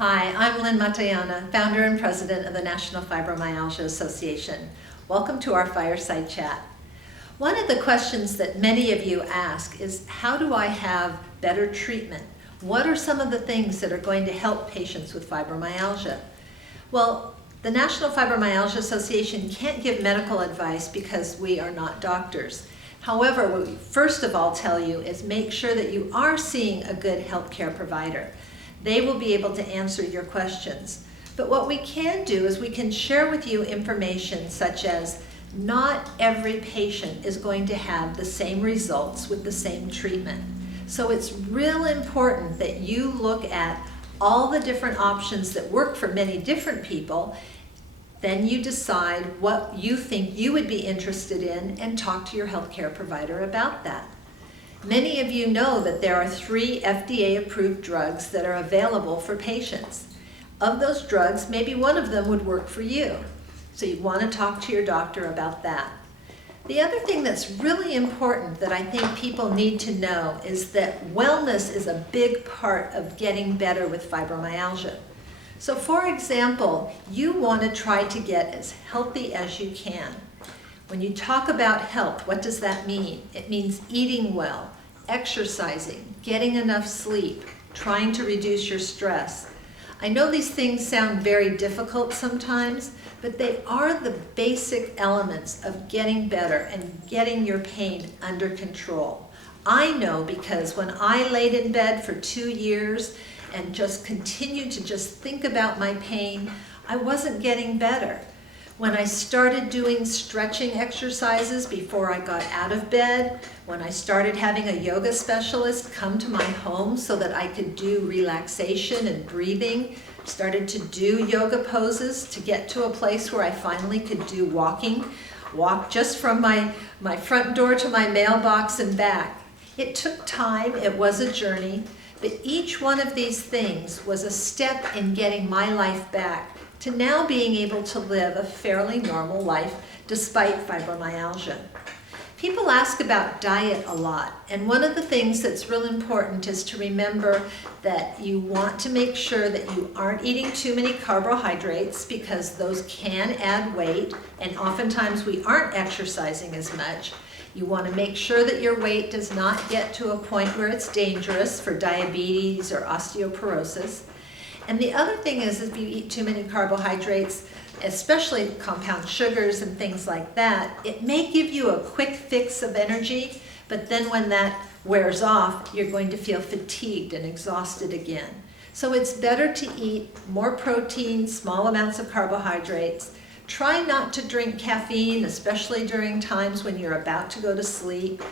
Hi, I'm Lynne Matallana, founder and president of the National Fibromyalgia Association. Welcome to our Fireside Chat. One of the questions that many of you ask is, how do I have better treatment? What are some of the things that are going to help patients with fibromyalgia? Well, the National Fibromyalgia Association can't give medical advice because we are not doctors. However, what we first of all tell you is make sure that you are seeing a good healthcare provider. They will be able to answer your questions. But what we can do is we can share with you information such as not every patient is going to have the same results with the same treatment. So it's real important that you look at all the different options that work for many different people. Then you decide what you think you would be interested in and talk to your healthcare provider about that. Many of you know that there are 3 FDA-approved drugs that are available for patients. Of those drugs, maybe one of them would work for you. So you want to talk to your doctor about that. The other thing that's really important that I think people need to know is that wellness is a big part of getting better with fibromyalgia. So for example, you want to try to get as healthy as you can. When you talk about health, what does that mean? It means eating well, exercising, getting enough sleep, trying to reduce your stress. I know these things sound very difficult sometimes, but they are the basic elements of getting better and getting your pain under control. I know because when I laid in bed for 2 years and just continued to just think about my pain, I wasn't getting better. When I started doing stretching exercises before I got out of bed, when I started having a yoga specialist come to my home so that I could do relaxation and breathing, started to do yoga poses to get to a place where I finally could do walk just from my front door to my mailbox and back. It took time, it was a journey, but each one of these things was a step in getting my life back to now being able to live a fairly normal life despite fibromyalgia. People ask about diet a lot, and one of the things that's real important is to remember that you want to make sure that you aren't eating too many carbohydrates because those can add weight, and oftentimes we aren't exercising as much. You want to make sure that your weight does not get to a point where it's dangerous for diabetes or osteoporosis. And the other thing is if you eat too many carbohydrates, especially compound sugars and things like that, it may give you a quick fix of energy, but then when that wears off, you're going to feel fatigued and exhausted again. So it's better to eat more protein, small amounts of carbohydrates. Try not to drink caffeine, especially during times when you're about to go to sleep.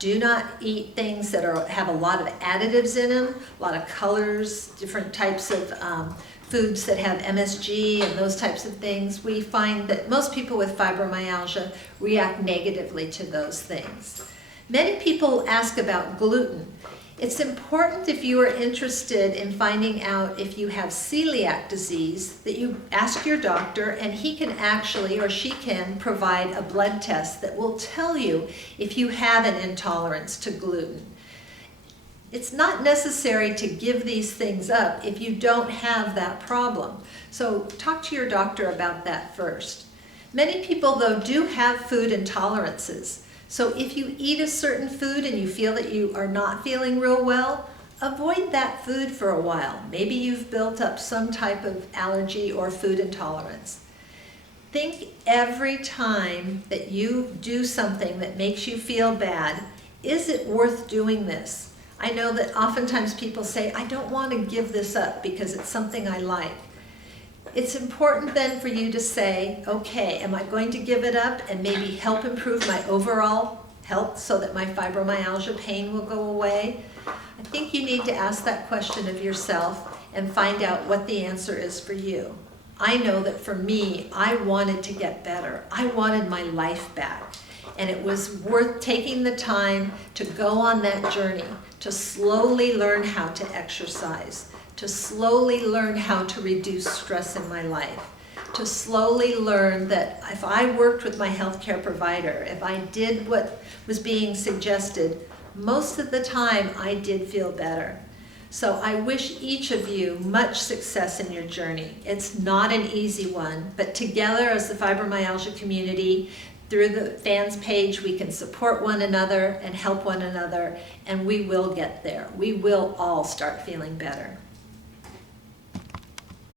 Do not eat things that have a lot of additives in them, a lot of colors, different types of foods that have MSG and those types of things. We find that most people with fibromyalgia react negatively to those things. Many people ask about gluten. It's important if you are interested in finding out if you have celiac disease that you ask your doctor, and he can actually or she can provide a blood test that will tell you if you have an intolerance to gluten. It's not necessary to give these things up if you don't have that problem. So talk to your doctor about that first. Many people, though, do have food intolerances. So if you eat a certain food and you feel that you are not feeling real well, avoid that food for a while. Maybe you've built up some type of allergy or food intolerance. Think every time that you do something that makes you feel bad, is it worth doing this? I know that oftentimes people say, I don't want to give this up because it's something I like. It's important then for you to say, okay, am I going to give it up and maybe help improve my overall health so that my fibromyalgia pain will go away? I think you need to ask that question of yourself and find out what the answer is for you. I know that for me, I wanted to get better. I wanted my life back. And it was worth taking the time to go on that journey, to slowly learn how to exercise, to slowly learn how to reduce stress in my life, to slowly learn that if I worked with my healthcare provider, if I did what was being suggested, most of the time I did feel better. So I wish each of you much success in your journey. It's not an easy one, but together as the fibromyalgia community, through the fans page, we can support one another and help one another, and we will get there. We will all start feeling better.